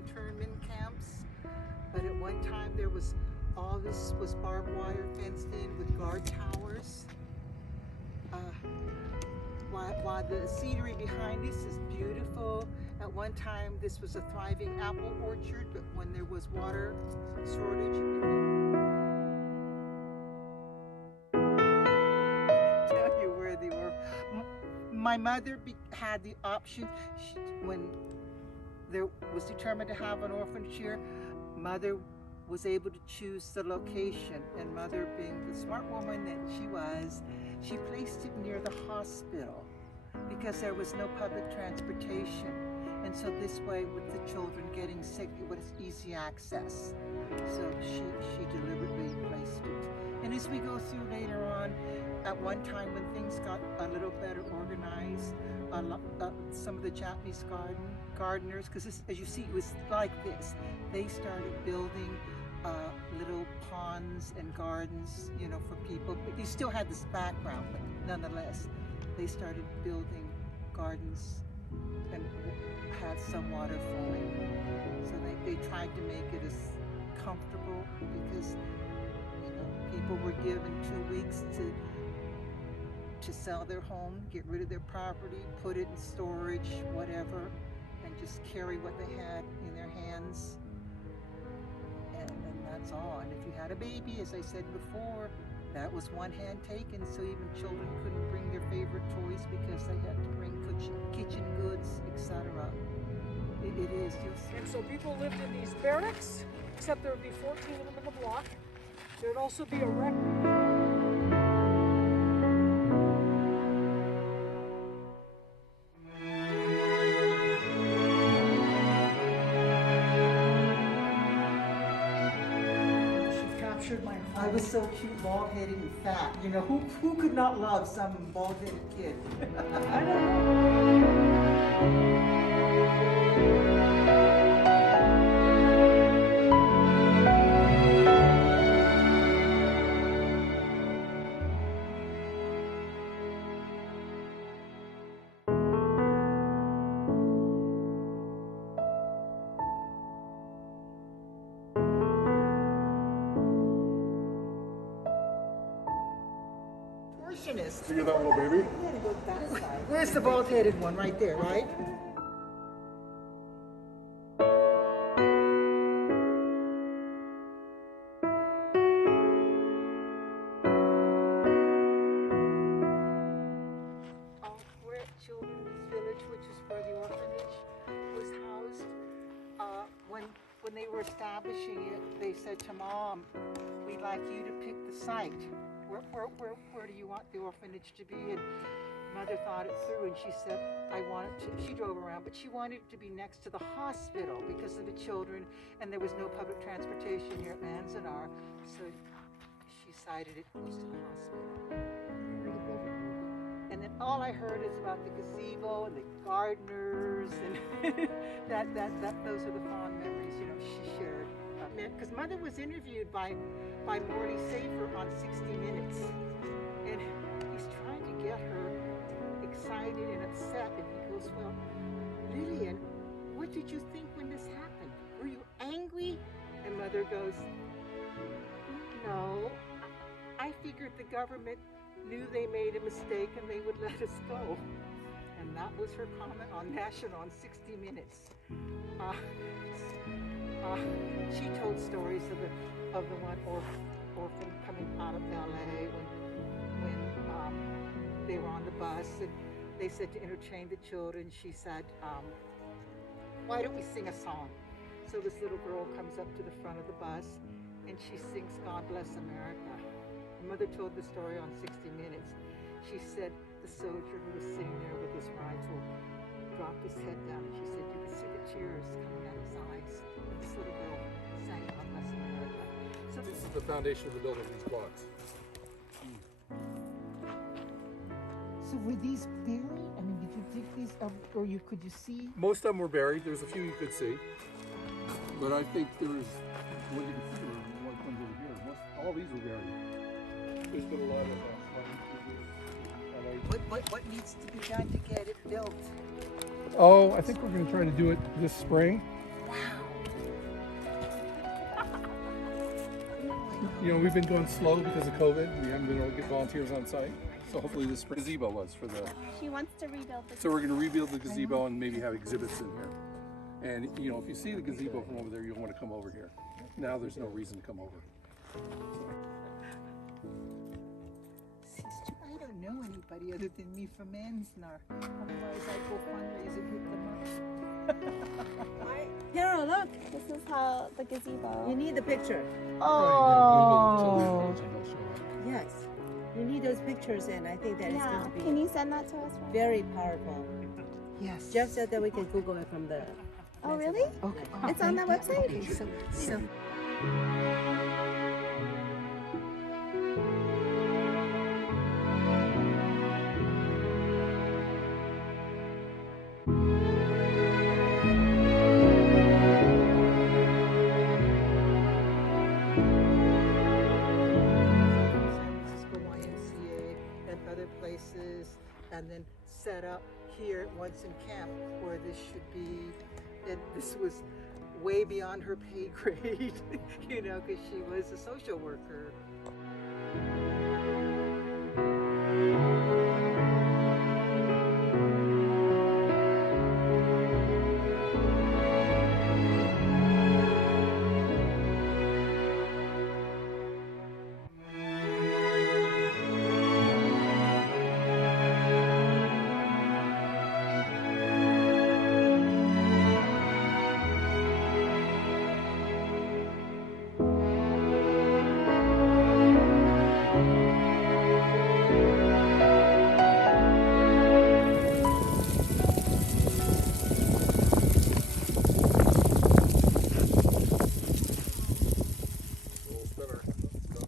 internment camps. But at one time all this was barbed wire fenced in with guard towers. While the scenery behind us is beautiful, at one time this was a thriving apple orchard, but when there was water shortage, it became... I can't tell you where they were. My mother had the option when there was determined to have an orphanage here. Mother was able to choose the location, and Mother, being the smart woman that she was, she placed it near the hospital because there was no public transportation. And so this way, with the children getting sick, it was easy access. So she deliberately placed it. And as we go through later on, at one time when things got a little better organized, some of the Japanese gardeners, because as you see, it was like this. They started building little ponds and gardens, you know, for people. But you still had this background, but nonetheless, they started building gardens and had some water flowing. So they tried to make it as comfortable because, you know, people were given 2 weeks to sell their home, get rid of their property, put it in storage, whatever, and just carry what they had in their hands. And that's all. And if you had a baby, as I said before, that was one hand taken, so even children couldn't bring their favorite toys because they had to bring kitchen goods, etc. It is just... And so people lived in these barracks, except there would be 14 of them in the block. There would also be a wreck. I was so cute, bald-headed and fat. You know, who could not love some bald-headed kid? I don't know. See that little baby? Where's the bald-headed one? Right there, right? We're at Children's Village, which is where the orphanage was housed. When they were establishing it, they said to Mom, "We'd like you to pick the site. Where do you want the orphanage to be?" And Mother thought it through, and she said, she drove around, but she wanted it to be next to the hospital because of the children, and there was no public transportation here at Manzanar, so she cited it close to the hospital. And then all I heard is about the gazebo and the gardeners, and those are the fond memories, you know, she shared. Because Mother was interviewed by Morty Safer on 60 Minutes, and he's trying to get her excited and upset, and he goes, "Well, Lillian, what did you think when this happened? Were you angry?" And Mother goes, "No, I figured the government knew they made a mistake and they would let us go." And that was her comment on National on 60 Minutes. She told stories of the one orphan coming out of LA when they were on the bus, and they said to entertain the children, she said, "Why don't we sing a song?" So this little girl comes up to the front of the bus and she sings "God Bless America." Mother told the story on 60 Minutes. She said the soldier who was sitting there with his rifle dropped his head down, and she said you could see the tears coming out of his eyes. And this little girl sang "God Bless America." So This is the foundation of the building, these blocks. So were these buried? I mean, did you dig these up, or could you see? Most of them were buried. There's a few you could see. But I think there's, what you can see, there were ones over here. All these were buried. There's been a lot of What needs to be done to get it built? Oh, I think we're going to try to do it this spring. Wow. You know, we've been going slow because of COVID. We haven't been able to get volunteers on site. So hopefully this spring gazebo was for the. She wants to rebuild the. So we're going to rebuild the gazebo and maybe have exhibits in here. And you know, if you see the gazebo from over there, you'll want to come over here. Now there's no reason to come over. Sister, I don't know anybody other than me from Manzanar. Otherwise, I'd go fundraise and hit them up. Carol, look. This is how the gazebo. You need the picture. Oh. Yes. You need those pictures in. I think that is Yeah. going to Can be you send that to us? Ryan? very powerful. Yes. Jeff said that we can Google it from the. Oh, really? Okay. It's on that website? Okay, so San Francisco YMCA and other places, and then set up here at Onsen Camp where this should be. And this was way beyond her pay grade, you know, because she was a social worker.